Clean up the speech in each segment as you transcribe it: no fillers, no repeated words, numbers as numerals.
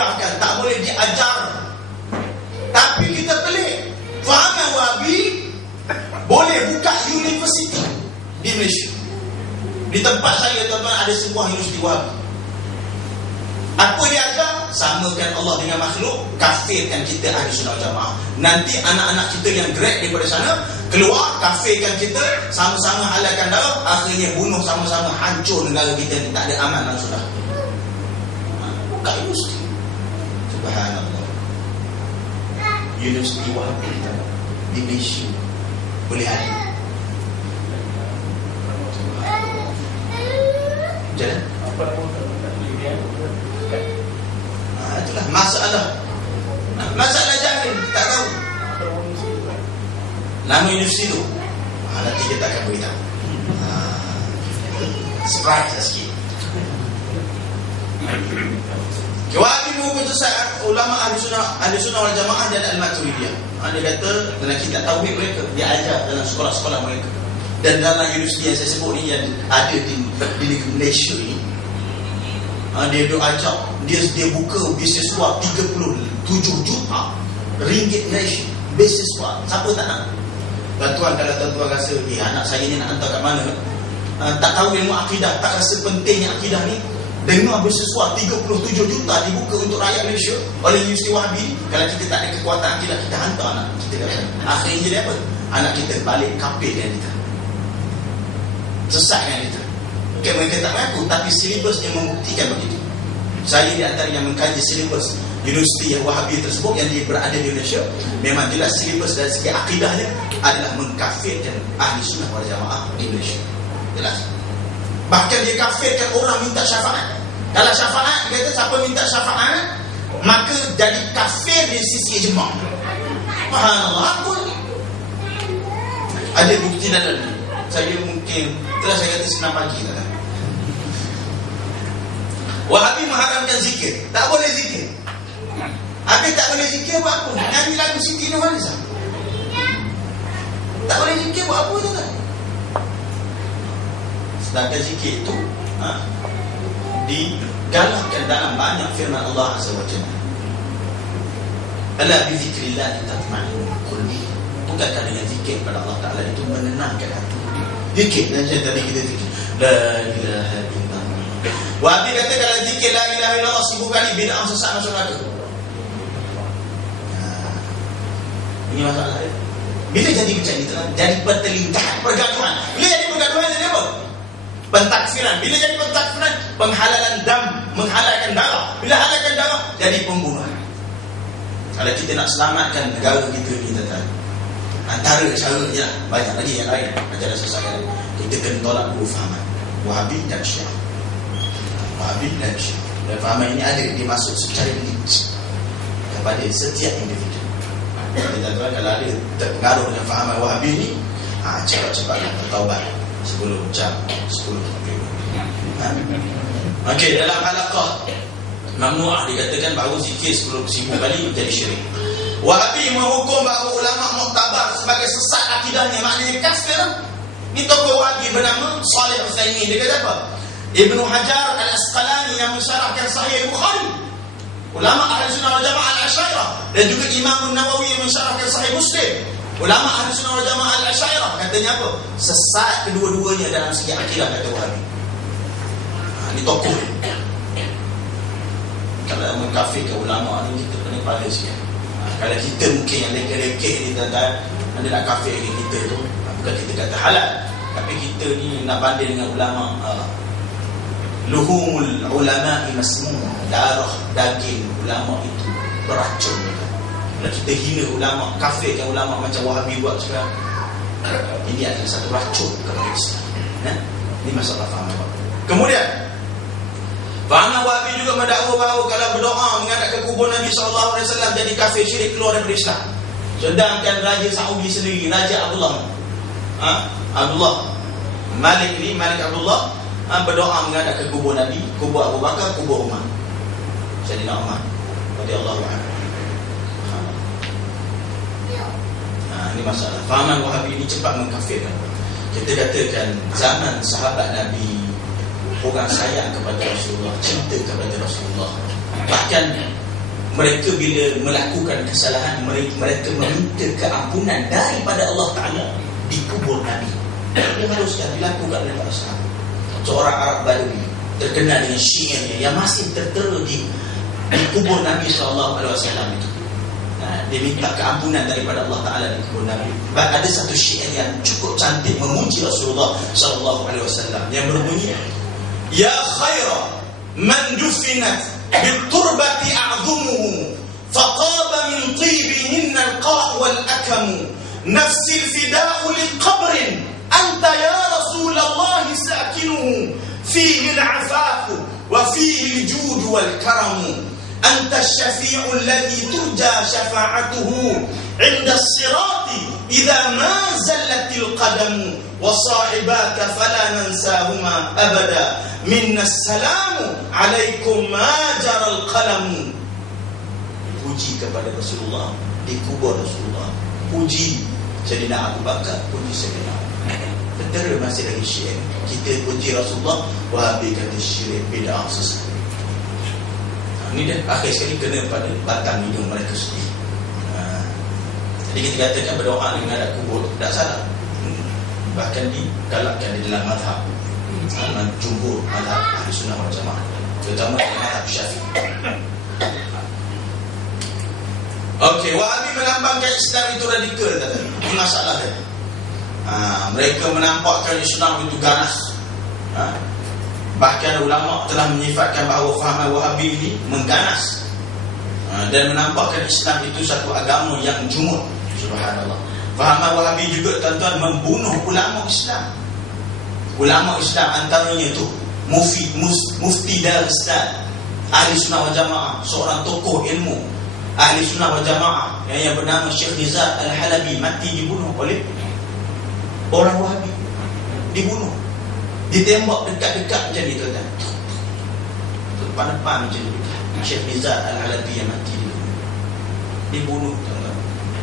diajarkan, tak boleh diajar. Tapi kita pelik, fahaman Wahabi boleh buka universiti di Malaysia. Di tempat saya tuan-tuan ada sebuah universiti Wahabi. Apa dia ajar? Samakan Allah dengan makhluk, kafirkan kita ahli sunnah wal jamaah. Nanti anak-anak kita yang grad daripada sana keluar, kafirkan kita, sama-sama halalkan darah, akhirnya bunuh sama-sama, hancur negara kita ni, tak ada aman dan sudah. Buka universiti. Subhanallah. Universiti Wahabi di Malaysia boleh ada. Jalan. Itulah masalah. Masalah jahil, tak tahu nama universiti tu. Nanti kita akan beritahu. Surprise lah sikit. Wahabi merupakan sesat ulama ahli sunnah wal jamaah dan al-Maturidiyah. Dia kata dalam kitab tauhid mereka, dia ajar dalam sekolah-sekolah mereka. Dan dalam universiti yang saya sebut ni yang ada di Malaysia ni, dia ajak, dia buka beasiswa 37 juta ringgit Malaysia. Beasiswa, siapa tak nak? Tuan-tuan, kalau tuan-tuan rasa anak saya ni nak hantar kat mana, tak tahu ilmu akidah, tak rasa pentingnya akidah ni, dengar beasiswa 37 juta dibuka untuk rakyat Malaysia oleh Universiti Wahabi. Kalau kita tak ada kekuatan akidah, kita hantar anak kita kat sana. Akhirnya jadi apa? Anak kita balik kafir dengan kita, sesat dengan kita. Okay, mereka tak mengaku, tapi silibus yang membuktikan begitu. Saya di antara yang mengkaji silibus Universiti Wahabi tersebut yang dia berada di Malaysia, memang jelas silibus dari segi akidahnya adalah mengkafirkan ahli sunnah wal jamaah di Malaysia. Jelas. Bahkan dia kafirkan orang minta syafaat. Kalau syafaat, dia kata siapa minta syafaat, maka jadi kafir di sisi ijma'. Subhanallah, apa ni? Ada bukti dalam ni. Saya mungkin telah saya kata 9 pagi tadi. Wahabi mengharamkan zikir. Tak boleh zikir. Habis tak boleh zikir buat apa? Nyanyi lagu Siti Nurhalizah. Tak boleh zikir buat apa tu kan? Sedangkan zikir itu digalakkan dalam banyak firman Allah Azza wa Jalla. Ala bi zikrillah tatma'innul qulub. Bukankah dengan zikir pada Allah Ta'ala itu menenangkan hati. Zikir, dan tadi kita zikir la ilaha illallah. Wahabi kata kalau zikir la ilaha illallah sibukkan bid'ah sesat masuk neraka. Ini masalah dia. Bila jadi macam itu, jadi pertelingkahan, pergaduhan. Bila jadi pergaduhan, jadi apa? Pentakfiran. Bila jadi pentakfiran, penghalalan dam, menghalalkan darah. Bila halalkan darah, jadi pembunuhan. Kalau kita nak selamatkan negara kita ni, tuan-tuan, antara caranya banyak lagi yang lain. Ajaran sesat yang lain, kita kena tolak dua fahaman, Wahabi dan Syiah. Wahabi dan Syiah. Dan fahaman ini ada dimasuk secara rinci kepada setiap individu. Tuan-tuan, kalau ada terpengaruh dengan fahaman Wahabi ni, cepat-cepatlah bertaubat sebelum jam 10. Okey, dalam halaqah Mamnu'ah dikatakan bahawa zikir 10,000 kali menjadi syirik. Wahabi menghukum bahawa ulama muktabar sebagai sesat akidahnya, maknanya kafir. Ini tokoh Wahabi bernama Salih Utsaimin. Dia kata apa? Ibnu Hajar Al-Asqalani yang mensyarahkan Sahih Bukhari, ulama ahli sunnah wal jamaah Al-Asy'ariyah, dan juga Imam Nawawi yang mensyarahkan Sahih Muslim, ulama ahli sunnah wal jamaah Al-Asy'ariyah. Katanya apa? Sesat kedua-duanya dalam segi akidah, kata Wahabi. Ini tokoh. Kalau mengkafirkan ulama ni, kita kena pada sikit. Kalau kita mungkin yang lekeh-lekeh ni, tuan-tuan, anda nak kafir dengan kita tu, bukan kita kata halal, tapi kita ni nak banding dengan ulama. Luhumul ulama'i masmum, darah daging ulama itu beracun. Kalau kita hina ulama, kafirkan ulama macam Wahabi buat sekarang, ini adalah satu racun kepada Islam. Ini masalah faham. Kemudian fahaman Wahabi juga mendakwa bahawa kalau berdoa menghadap ke kubur Nabi SAW jadi kafir, syirik, keluar dari Islam. Sedangkan Raja Saudi sendiri, Raja Abdullah Malik ni, Malik Abdullah, berdoa menghadap ke kubur Nabi, kubur Abu Bakar, kubur Umar, Sayyidina Umar radhiyallahu anhu. Ini masalah. Fahaman Wahabi ini cepat mengkafirkan. Kita katakan zaman sahabat Nabi, orang sayang kepada Rasulullah, cinta kepada Rasulullah. Bahkan mereka bila melakukan kesalahan, mereka meminta keampunan daripada Allah Ta'ala di kubur Nabi. Dia haruskan dilakukan oleh para sahabat. Seorang Arab Badui terkenal dengan syiarnya yang masih tertera di kubur Nabi SAW itu. Dia minta keampunan daripada Allah Ta'ala di kubur Nabi. Ada satu syair yang cukup cantik memuji Rasulullah SAW yang berbunyi, Ya khaira man dufinat bil-turbati a'zumuhu faqaba min tibihinna al-qa' wal-akamu nafsi al-fida'u lil-qabrin anta ya Rasulullah sakinuhu fihi al-'afafu wa fihi al-jud wal-karamu أنت الشفيع الذي ترجى شفاعته عند الصراط إذا ما زلت القدم وصاحباك فلا ننساهما أبدا منا السلام عليكم ما جرى القلم. Puji kepada Rasulullah di kubur Rasulullah, puji Sayyidina Abu Bakar, puji Sayyidina Betul masih lagi syirik. Kita puji Rasulullah, Wahabi kata syirik, bid'ah sesat. Ini dah akhir sekali kena pada batang hidung mereka sendiri. Jadi kita katakan berdoa dengan menghadap kubur tak salah. Bahkan digalakkan di dalam mazhab jumhur mazhab Ahli Sunnah wal Jamaah, terutama dalam mazhab Syafi'i. Okey, Wahabi melambangkan Islam itu radikal kata. Ini masalah dia. Mereka menampakkan Islam itu ganas. Bahkan ulama telah menyifatkan bahawa fahaman Wahabi ini mengganas dan menampakkan Islam itu satu agama yang jumud. Subhanallah. Fahaman Wahabi juga tuan-tuan membunuh ulama Islam. Ulama Islam antaranya itu Mufti Dagestan, Ahli Sunnah wal Jamaah, seorang tokoh ilmu Ahli Sunnah wal Jamaah yang bernama Syekh Nizar Al-Halabi, mati dibunuh oleh orang Wahabi. Dibunuh, ditembak dekat-dekat macam ni tuan-tuan, depan-depan macam ni. Syekh Nizar Al-Halabi yang mati dibunuh tuan-tuan.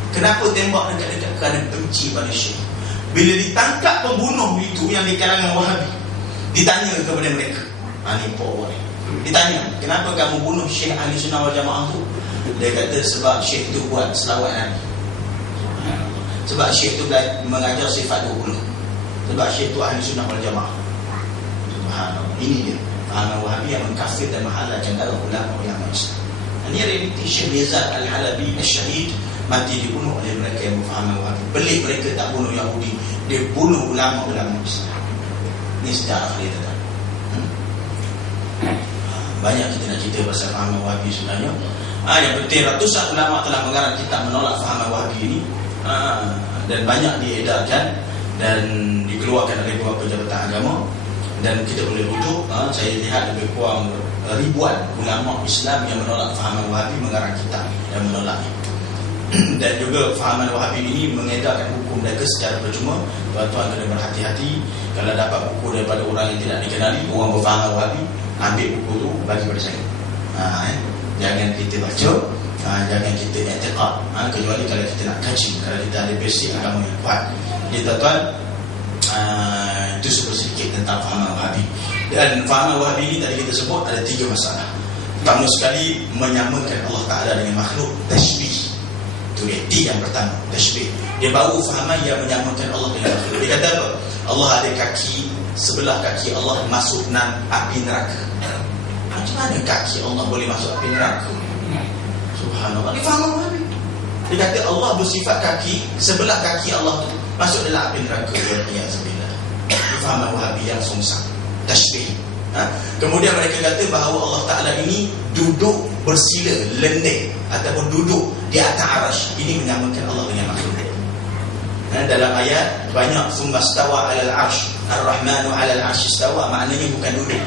Kenapa tembak dekat-dekat? Kerana benci pada Syekh. Bila ditangkap pembunuh itu yang di kalangan Wahabi, ditanya kepada mereka, ni pokok ni, ditanya, kenapa kamu bunuh Syekh Ahli Sunnah wal Jamaah tu? Dia kata sebab Syekh tu buat selawat Nabi, sebab Syekh tu mengajar sifat 20, sebab Syekh tu Ahli Sunnah wal Jamaah. Subhanallah. Ini dia fahaman Wahabi yang mengkafir dan menghalalkan darah ulama-ulama Islam. Ini realiti. Syekh Nizar Al-Halabi Al-Syahid mati dibunuh oleh mereka yang berfahaman Wahabi. Pelik, mereka tak bunuh Yahudi, dia bunuh ulama-ulama Islam. Ini sejarah dia tadi. Banyak kita nak cerita pasal fahaman Wahabi sebenarnya. Yang penting ratusan ulama telah mengarang kitab menolak fahaman Wahabi ini, dan banyak diedarkan dan dikeluarkan oleh beberapa jabatan agama. Dan kita boleh rujuk, saya lihat lebih kurang ribuan ulama Islam yang menolak fahaman Wahabi mengarang kitab dan menolaknya. Dan juga fahaman Wahabi ini mengedarkan hukum mereka secara percuma. Tuan-tuan kena berhati-hati. Kalau dapat buku daripada orang yang tidak dikenali, orang berfahaman Wahabi, ambil buku tu, bagi pada saya. Jangan kita baca, jangan kita i'tiqad, kecuali kalau kita nak kaji, kalau kita ada basic agama yang kuat. Jadi tuan-tuan, itu sedikit tentang fahaman Wahabi. Dan fahaman Wahabi ini tadi kita sebut ada 3 masalah. Pertama sekali, menyamakan Allah Ta'ala dengan makhluk, tashbih. Itu realiti yang pertama, tashbih. Dia baru fahaman yang menyamakan Allah dengan makhluk. Dia kata apa? Allah ada kaki, sebelah kaki Allah masuk api neraka. Macam mana kaki Allah boleh masuk api neraka? Subhanallah. Dia fahaman Wahabi. Dia kata Allah bersifat kaki, sebelah kaki Allah tu masuk dalam api neraka. Dia fahaman Wahabi yang sungsang, tashbih. Kemudian mereka kata bahawa Allah Ta'ala ini duduk bersila, lendek, ataupun duduk di atas arash. Ini menyamakan Allah dengan makhluk. Dalam ayat banyak summa stawa alal arsh, ar-rahmanu alal arsh istawa, maknanya bukan duduk.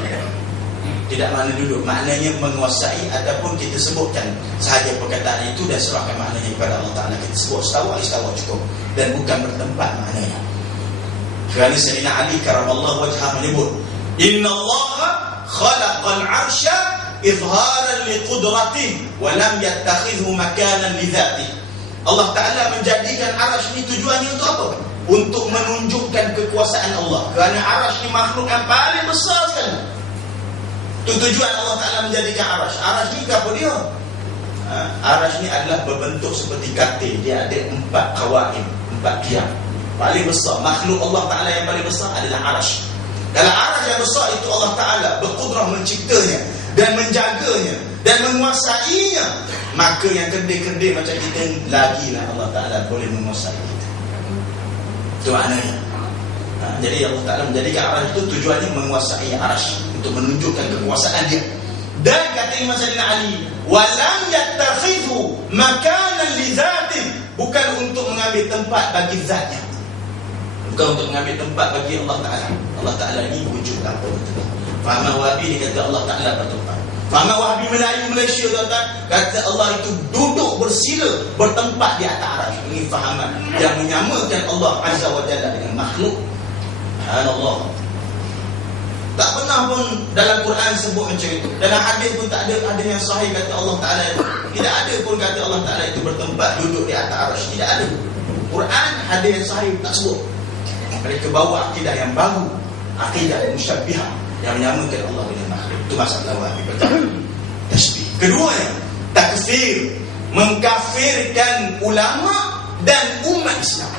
Tidak makna duduk, maknanya menguasai, ataupun kita sebutkan sahaja perkataan itu dan serahkan maknanya kepada Allah Ta'ala. Kita sebut istawa cukup, dan bukan bertempat maknanya. Kerana Sayyidina Ali karamallahu wajhah menyebut, Inna Allah khalaqal arsha izharan liqudratihi wa lam yattakhidhu makanan lidhatih. Allah Ta'ala menjadikan arash ini tujuannya untuk apa? Untuk menunjukkan kekuasaan Allah. Kerana arash ini makhluk yang paling besar sekali. Itu tujuan Allah Ta'ala menjadikan arash. Arash ni apa dia? Arash ni adalah berbentuk seperti katil. Dia ada 4 qawaim, 4 tiang. Paling besar, makhluk Allah Ta'ala yang paling besar adalah arash. Dalam arash yang besar itu Allah Ta'ala berkudrah menciptanya dan menjaganya dan menguasainya. Maka yang kedai-kedai macam kita lagilah Allah Ta'ala boleh menguasai kita. Itu maknanya. Jadi Allah Ta'ala menjadikan arash itu tujuannya menguasai arash, untuk menunjukkan kekuasaan dia. Dan kata Imam Sayyidina Ali, walam yattakhidhu makanan li zatin, bukan untuk mengambil tempat bagi zatnya, bukan untuk mengambil tempat bagi Allah Ta'ala. Allah Ta'ala ini wujud tanpa tempat. Fahaman Wahabi dia kata Allah Ta'ala bertempat. Fahaman Wahabi Melayu Malaysia tuan-tuan kata Allah itu duduk bersila bertempat di atas arash. Ini fahaman yang menyamakan Allah Azza wa Jalla dengan makhluk. Subhanallah. Tak pernah pun dalam Quran sebut macam itu. Dalam hadis pun tak ada yang sahih kata Allah Ta'ala itu. Tidak ada pun kata Allah Ta'ala itu bertempat duduk di atas arash. Tidak ada. Quran hadis yang sahih tak sebut. Mereka bawa akidah yang baru, akidah musyabbihah yang menyamakan Allah dengan makhluk. Itu masalah Wahabi pertama. Tasbih. Keduanya, takfir, mengkafirkan ulama dan umat Islam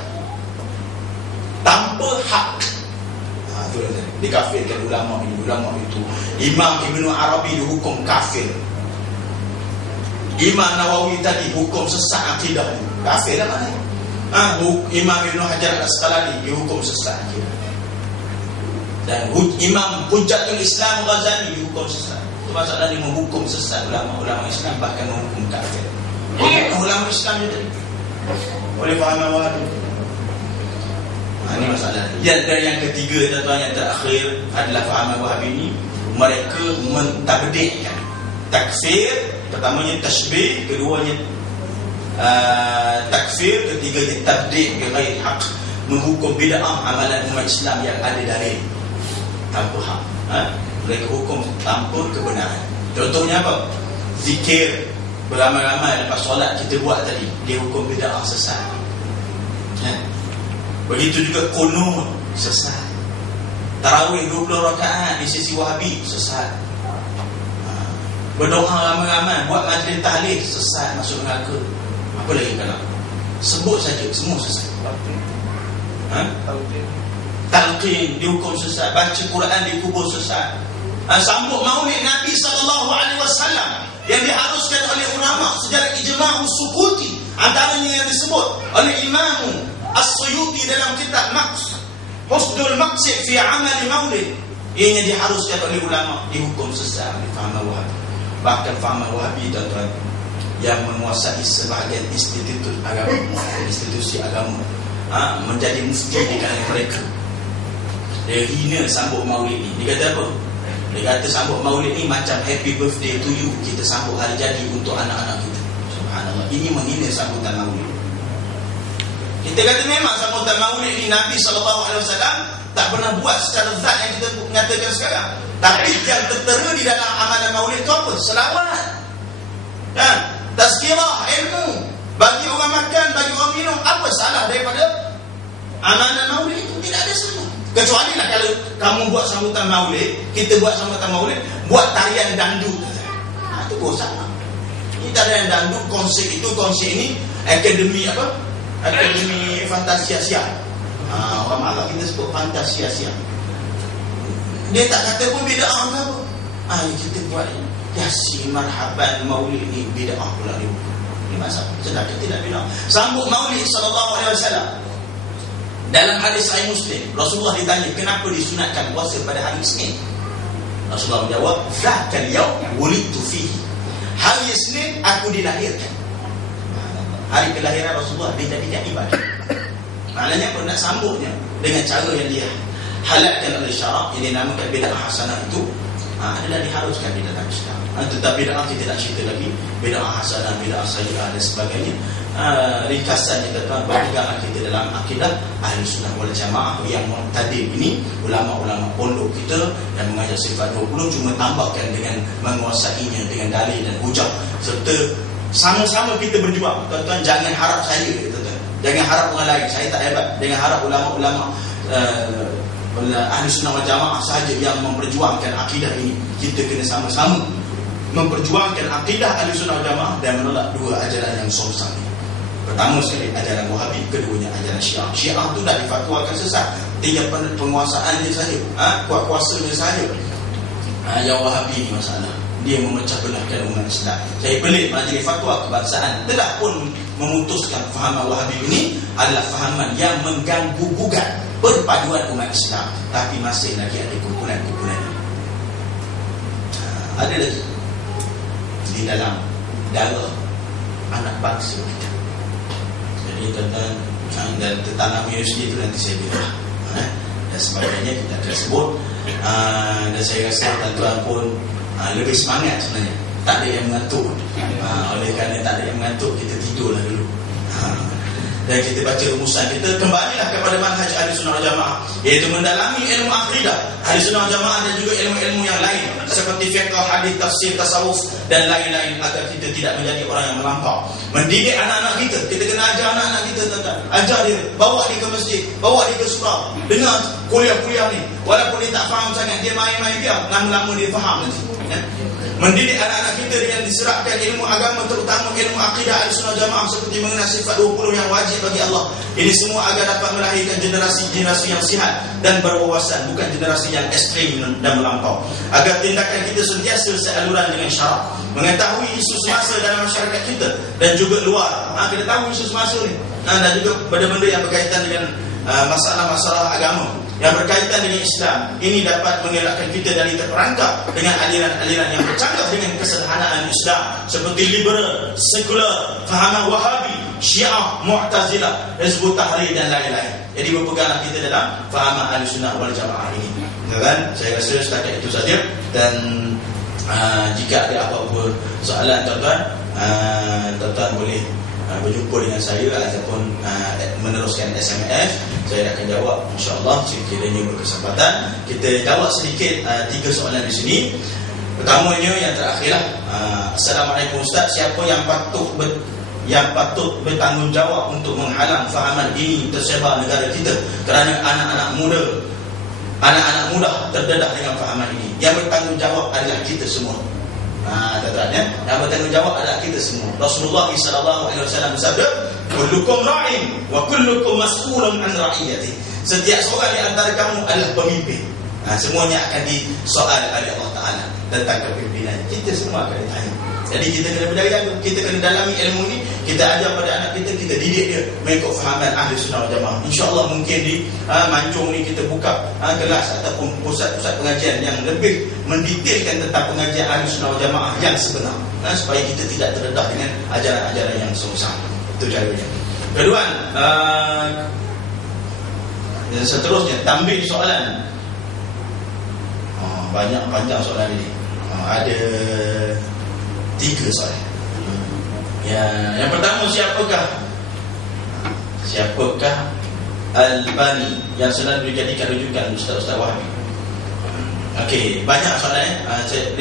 tanpa hak. Dikafirkan ulama ini, ulama itu. Imam Ibn Arabi dihukum kafir. Imam Nawawi tadi hukum sesat akidah. Kafir lah mana? Imam Ibn Hajar Al-Asqalani dihukum sesat akidah. Dan Imam Hujjatul Islam Ghazali dihukum sesat. Itu masalah dia menghukum sesat ulama-ulama Islam, bahkan menghukum kafir. Ulama Islam juga boleh faham awal. Ini masalah. Yang ketiga tuan-tuan, yang terakhir adalah fahaman Wahabi ini, mereka mentabdikkan takfir. Pertamanya tashbih, keduanya takfir, ketiganya tabdik bighairi haq, menghukum bid'ah amalan umat Islam yang ada dalil tanpa hak. Mereka hukum tanpa kebenaran. Contohnya apa? Zikir beramai-ramai lepas solat kita buat tadi, dia hukum bid'ah sesat. Begitu juga qunut sesat. Tarawih 20 rakaat di sisi Wahabi sesat. Berdoa ramai-ramai, buat majlis tahlil sesat, masuk neraka. Apa lagi kalau sebut saja semua sesat. Talqin dihukum sesat, baca Quran dikubur sesat. Sambut maulid Nabi SAW yang diharuskan oleh ulama sejarah ijma' sukuti, antaranya yang disebut oleh Imam As-Suyuti dalam kitab Husnul Maqsid fi Amal Maulid. Ianya diharuskan oleh ulama, dihukum sesat oleh fahaman Wahabi. Bahkan fahaman Wahabi tuan-tuan yang menguasai sebahagian institusi agama, menjadi mufti di kalangan mereka. Dia hina sambut maulid ni. Dia kata apa? Dia kata sambut maulid ni macam happy birthday to you. Kita sambut hari jadi untuk anak-anak kita. Subhanallah. Ini menghina sambutan maulid. Kita kata memang sambutan maulid ni Nabi SAW tak pernah buat secara zat yang kita mengatakan sekarang. Tapi yang tertera di dalam amalan maulid itu apa? Selawat, kan? Tazkirah, ilmu, bagi orang makan, bagi orang minum. Apa salah daripada amalan maulid itu? Tidak ada salah. Kecuali lah kalau kamu buat sambutan maulid, kita buat sambutan maulid, buat tarian dandut, itu bosan. Ini tarian dandut, konsep itu, konsep ini akademi apa? Akademi Fantasia Siap. Orang malah kita sebut Fantasia Siap. Dia tak kata pun bid'ah ke apa. Kita buat Yasin marhaban maulid ni bid'ah pula dia. Ini masalah. Sedangkan tidak bid'ah. Sambut maulid SAW. Dalam hadis Sahih Muslim, Rasulullah ditanya kenapa disunatkan puasa pada hari Isnin. Rasulullah menjawab, "Dzakal yaum wulidtu fihi." Hari Isnin aku dilahirkan. Hari kelahiran Rasulullah dia jadikan ibadah. Maknanya pun nak sambutnya dengan cara yang dia halalkan oleh syarak, yang dinamakan bid'ah hasanah itu adalah diharuskan di dalam Islam. Tetapi bid'ah kita tak cerita lagi, bid'ah hasanah, bid'ah sayyi'ah dan sebagainya. Ringkasannya tuan-tuan, pegangan kita dalam akidah Ahlussunnah wal Jamaah yang mu'tadil ini, ulama-ulama pondok kita yang mengajar sifat 20 cuma tambahkan dengan menguasainya dengan dalil dan hujah, serta sama-sama kita berjuang. Tuan-tuan jangan harap saya, tuan-tuan. Jangan harap orang lain, saya tak hebat. Jangan harap ulama-ulama Ahlussunnah wal Jamaah sahaja yang memperjuangkan akidah ini. Kita kena sama-sama memperjuangkan akidah Ahlussunnah wal Jamaah dan menolak dua ajaran yang sonsang ini. Pertama sekali ajaran Wahabi, keduanya ajaran Syiah. Syiah itu dah difatwakan sesat, tinggal penguasaannya saja, kuat kuasanya saja. Yang Wahabi ini masalah, dia memecah belahkan umat Islam. Saya pelik majlis fatwa kebangsaan telah pun memutuskan fahaman Wahabi ini adalah fahaman yang mengganggu gugat perpaduan umat Islam, tapi masih lagi ada kumpulan-kumpulan ini. Ada lagi di dalam darah anak bangsa kita. Jadi tentang dan tertanam universiti itu nanti saya bilang dan sebagainya kita akan sebut. Dan saya rasa tuan-tuan pun lebih semangat sebenarnya. Tak ada yang mengantuk. Oleh kerana tak ada yang mengantuk, kita tidurlah dulu. Dan kita baca rumusan kita, kembalilah kepada manhaj Ahlussunnah wal Jamaah, iaitu mendalami ilmu akidah Ahlussunnah wal Jamaah dan juga ilmu-ilmu yang lain seperti fiqh, hadis, tafsir, tasawuf dan lain-lain, agar kita tidak menjadi orang yang melampau. Mendidik anak-anak kita, kita kena ajar anak-anak kita tentang, ajar dia, bawa dia ke masjid, bawa dia ke surau, dengar kuliah-kuliah ni, walaupun dia tak faham sangat, dia main-main biar lama-lama dia faham nanti. Mendidik anak-anak kita dengan diserapkan ilmu agama, terutama ilmu akidah Ahlussunnah Jamaah, seperti mengenal sifat 20 yang wajib bagi Allah. Ini semua agar dapat melahirkan generasi-generasi yang sihat dan berwawasan, bukan generasi yang ekstrim dan melampau. Agar tindakan kita sentiasa sealuran dengan syarak, mengetahui isu semasa dalam masyarakat kita dan juga luar. Kita tahu isu semasa ni, dan juga benda-benda yang berkaitan dengan masalah-masalah agama yang berkaitan dengan Islam. Ini dapat mengelakkan kita dari terperangkap dengan aliran-aliran yang bercanggah dengan kesederhanaan Islam, seperti liberal, sekular, fahaman Wahabi, Syiah, Mu'tazilah, Hizbut Tahrir dan lain-lain. Jadi berpeganglah kita dalam fahaman Ahlussunnah wal Jamaah ini. Dan saya rasa setakat itu saja. Dan jika ada apa-apa soalan tuan-tuan, tuan-tuan boleh berjumpa dengan saya ataupun meneruskan SMS. Saya akan jawab insya-Allah sekiranya berkesempatan. Kita jawab sedikit 3 soalan di sini. Pertamanya yang terakhirlah, Assalamualaikum Ustaz, siapa yang patut bertanggungjawab untuk menghalang fahaman ini tersebar negara kita, kerana anak-anak muda terdedah dengan fahaman ini. Yang bertanggungjawab adalah kita semua. Tuan-tuan, yang bertanggungjawab adalah kita semua. Rasulullah SAW bersabda, kullukum ra'in wa kullukum mas'ulun an ra'iyati. Setiap seorang di antara kamu adalah pemimpin. Semuanya akan disoal oleh Allah Ta'ala tentang kepimpinan. Kita semua akan ditanya. Jadi kita kena berjaya, kita kena dalami ilmu ni, kita ajar pada anak kita, kita didik dia mengikut fahaman Ahlussunnah wal Jamaah. InsyaAllah mungkin di Mancung ni kita buka kelas ataupun pusat-pusat pengajian yang lebih mendetailkan tentang pengajian Ahlussunnah wal Jamaah yang sebenar, supaya kita tidak terdedah dengan ajaran-ajaran yang sungsang. Itu caranya. Kedua, dan seterusnya, tambah soalan. Banyak panjang soalan ini. Ada 3 soalan. Yang pertama, siapakah Al-Bani yang selalu dijadikan rujukan Ustaz-Ustaz Wahabi? Okey, banyak soalan.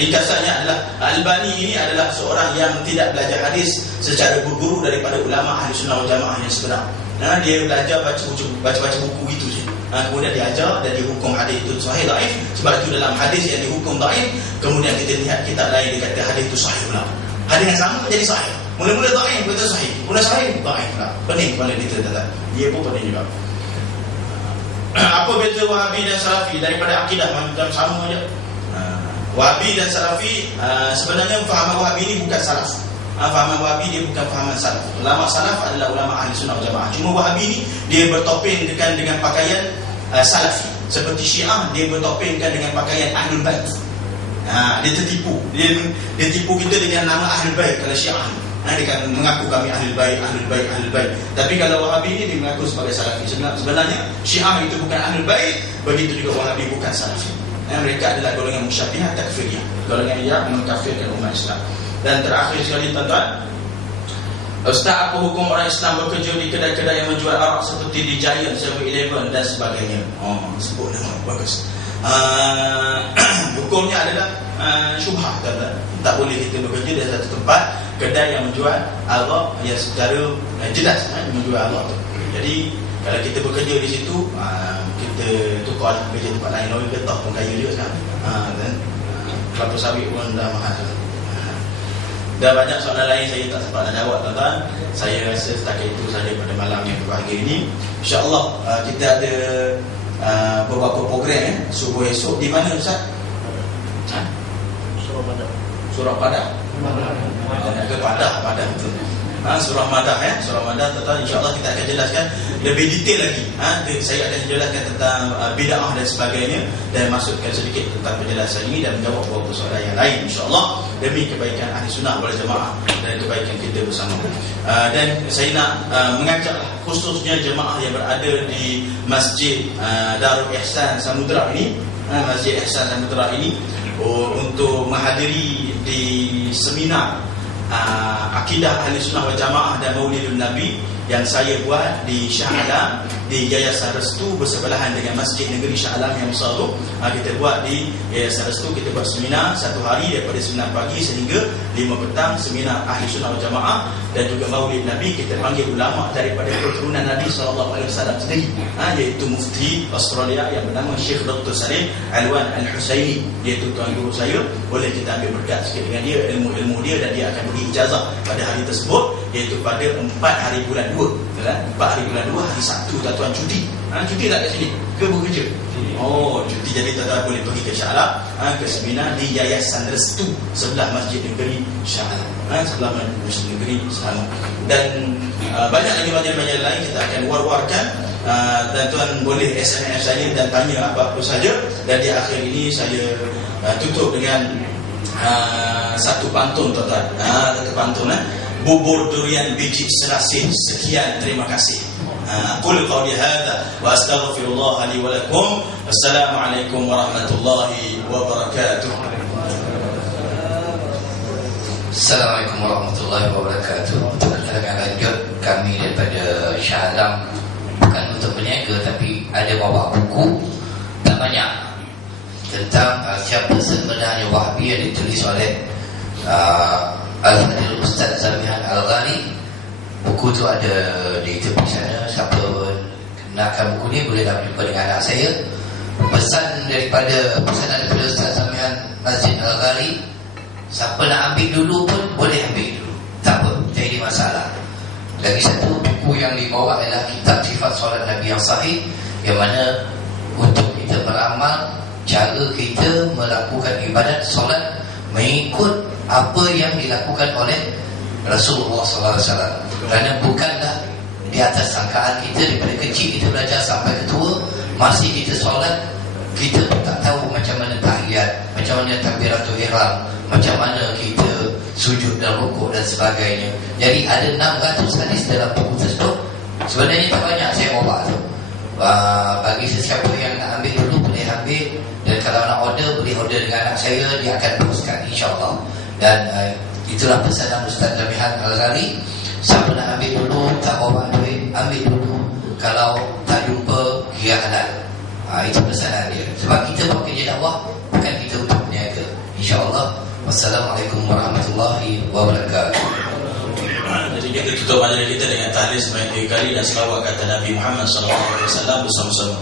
Ringkasannya adalah Al-Bani ini adalah seorang yang tidak belajar hadis secara berguru daripada ulama Ahlussunnah wal Jamaah yang sebenar. Dia belajar baca buku itu je. Kemudian diajar dan dihukum hadis itu sahih dhaif. Sebab itu dalam hadis yang dihukum dhaif, kemudian kita lihat kitab lain dia kata hadis itu sahih pula. Hadis yang sama jadi sahih. Mula-mula dhaif betul sahih. Mula sahih dhaif pula. Pening kepala kita tak. Dia pun pening juga. Apa beza Wahabi dan Salafi daripada akidah macam sama je. Wahabi dan Salafi, sebenarnya fahaman Wahabi ini bukan salaf. Fahaman Wahabi dia bukan fahaman salaf. Ulama salaf adalah ulama Ahlussunnah wal Jamaah. Cuma Wahabi ni dia bertopeng dengan pakaian Salafi. Seperti Syiah, dia bertopengkan dengan pakaian Ahlul Bait. Dia tertipu. Dia tipu kita dengan nama Ahlul Bait kalau Syiah. Dia kan mengaku kami Ahlul Bait. Tapi kalau Wahabi ni dia mengaku sebagai Salafi. Sebenarnya Syiah itu bukan Ahlul Bait, begitu juga Wahabi bukan Salafi. Mereka adalah golongan musyabbihah takfiriyah, golongan yang mengkafirkan umat Islam. Dan terakhir sekali tuan-tuan, Ustaz, apa hukum orang Islam bekerja di kedai-kedai yang menjual arak seperti di Giant, 7-Eleven dan sebagainya? Sebut nama, bagus. Hukumnya adalah syubhah, tuan-tuan. Tak boleh kita bekerja di satu tempat kedai yang menjual arak yang secara jelas menjual arak tu. Jadi kalau kita bekerja di situ, kita tukar kerja tempat lain. Orang getah pun kaya juga sekarang. Dan kelapa sawit pun dah mahal. Dan banyak soalan lain saya tak sempat nak jawab tuan-tuan. Saya rasa setakat itu saja pada malam yang berbahagia ini. InsyaAllah kita ada beberapa program subuh esok. Di mana Ustaz? Surah Madah. Nak ke Madah betul. Surah Madah Surah Madah tuan-tuan, insya-Allah kita akan jelaskan lebih detail lagi. Saya akan jelaskan tentang bid'ah dan sebagainya dan masukkan sedikit tentang penjelasan ini dan menjawab beberapa soalan yang lain insya-Allah demi kebaikan ahli sunnah wal jamaah dan kebaikan kita bersama. Dan saya nak mengajak khususnya jemaah yang berada di Masjid Darul Ihsan Samudra ini, Masjid Ihsan Samudra ini, untuk menghadiri di seminar Akidah Ahli Sunnah wal Jamaah dan Maulidun Nabi yang saya buat di Shah Alam di Yayasan Restu bersebelahan dengan Masjid Negeri Shah Alam yang besar tu. Kita buat di Yayasan Restu, kita buat seminar 1 hari daripada 9 pagi sehingga 5 petang, seminar Ahli Sunnah wal Jamaah dan juga Maulid Nabi. Kita panggil ulama daripada keturunan Nabi SAW sendiri, iaitu Mufti Australia yang bernama Syekh Dr. Salim Alwan Al-Husaini, iaitu tuan guru saya. Boleh kita ambil berkat sikit dengan dia, ilmu-ilmu dia, dan dia akan beri ijazah pada hari tersebut, iaitu pada 4 hari bulan 2. 4 hari bulan 2 hari Sabtu tuan-tuan cuti. Cuti tak kat sini? Ke bekerja? Cuti. Jadi tuan-tuan boleh pergi ke Shah Alam, ke seminar di Yayasan Restu sebelah Masjid Negeri Shah Alam, sebelah Masjid Negeri Shah Alam. Dan banyak lagi majlis-majlis lain kita akan war-warkan. Dan tuan boleh SMS saya dan tanya apa-apa saja. Dan di akhir ini saya tutup dengan satu pantun tuan-tuan. Satu pantun. Bubur durian biji selasih. Sekian, terima kasih. Qul qawli hadza wa astaghfirullah li wa lakum. Assalamualaikum warahmatullahi wabarakatuh. Assalamualaikum warahmatullahi wabarakatuh. Untuk akan lanjut kami daripada Shah Alam, bukan untuk berniaga tapi ada bawa buku tak banyak tentang siapa sebenarnya Wahabi yang ditulis oleh Al-Fadil Ustaz Zamihan Al-Ghali. Buku tu ada di tepi sana. Siapa nakkan buku ni bolehlah berjumpa dengan anak saya. Pesanan daripada Ustaz Zamihan Masjid Al-Ghali, siapa nak ambil dulu pun boleh ambil dulu, tak apa, jadi masalah. Lagi satu buku yang dibawa adalah kitab Sifat Solat Nabi yang Sahih, yang mana untuk kita beramal, cara kita melakukan ibadat solat mengikut apa yang dilakukan oleh Rasulullah SAW. Kerana bukanlah di atas sangkaan kita, daripada kecil kita belajar sampai ke tua, masih kita solat, kita pun tak tahu macam mana tahiyat, macam mana takbiratul ihram, macam mana kita sujud dan rukuk dan sebagainya. Jadi ada 600 hadis dalam buku tersebut. Sebenarnya tak banyak saya bawa tu. Bagi sesiapa yang nak ambil dulu boleh ambil, dan kalau nak order boleh order dengan anak saya, dia akan teruskan insya-Allah. Dan itulah pesanan Ustaz Zamihan Al-Ghali. Siapa nak ambil dulu, tak bawa duit, ambil dulu. Kalau tak jumpa, dia halal. Itu pesanan dia. Sebab kita buat kerja dakwah, bukan kita untuk berniaga. InsyaAllah. Wassalamualaikum warahmatullahi wabarakatuh. Jadi kita tutup majlis kita dengan tahlil sebanyak 3 kali dan selawat kata Nabi Muhammad SAW bersama-sama.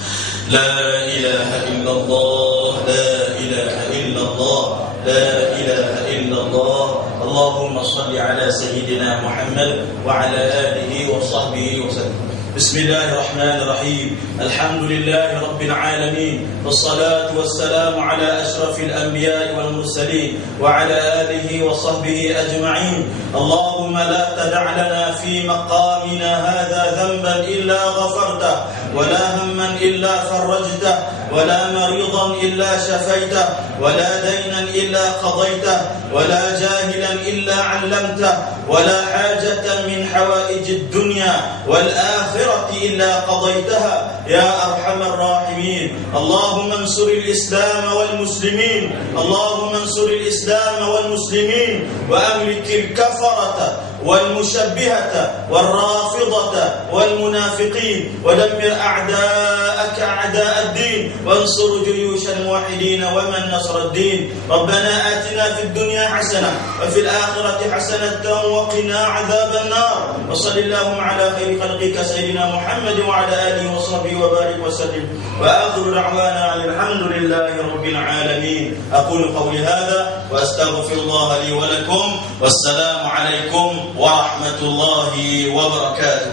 La ilaha illallah, la ilaha illallah, la ilaha illallah. Allahumma salli ala sayyidina Muhammad wa ala alihi wa sahbihi wa sallam. Bismillahirrahmanirrahim. Alhamdulillahi rabbil alamin. Wassalatu wassalamu ala ashrafil anbiya'i wal mursalin wa ala alihi wa sahbihi ajma'in. Allahumma la tada' lana fi maqamina hadha dhanban illa ghafartah wa la hamman illa farajtah wa la maridan illa shafaitah wa la daynan illa qadaytah wa la jahilan illa 'allamtah wa la hajatan min hawaijid dunya wal akhirati illa qadaytaha ya arhamar rahimin. Allahumma ansuril islam wal muslimin, Allahumma ansuril islam wal muslimin wa amlikil kafarata والمشبهة والرافضة والمنافقين ودمر أعداءك أعداء الدين وانصر جيوش الموحدين ومن نصر الدين ربنا آتنا في الدنيا حسنة وفي الآخرة حسنة وقنا عذاب النار وصل اللهم على خير خلقك سيدنا محمد وعلى آله وصحبه وبارك وسلم وآخر دعوانا الحمد لله رب العالمين أقول قولي هذا وأستغفر الله لي ولكم والسلام عليكم ورحمة الله وبركاته.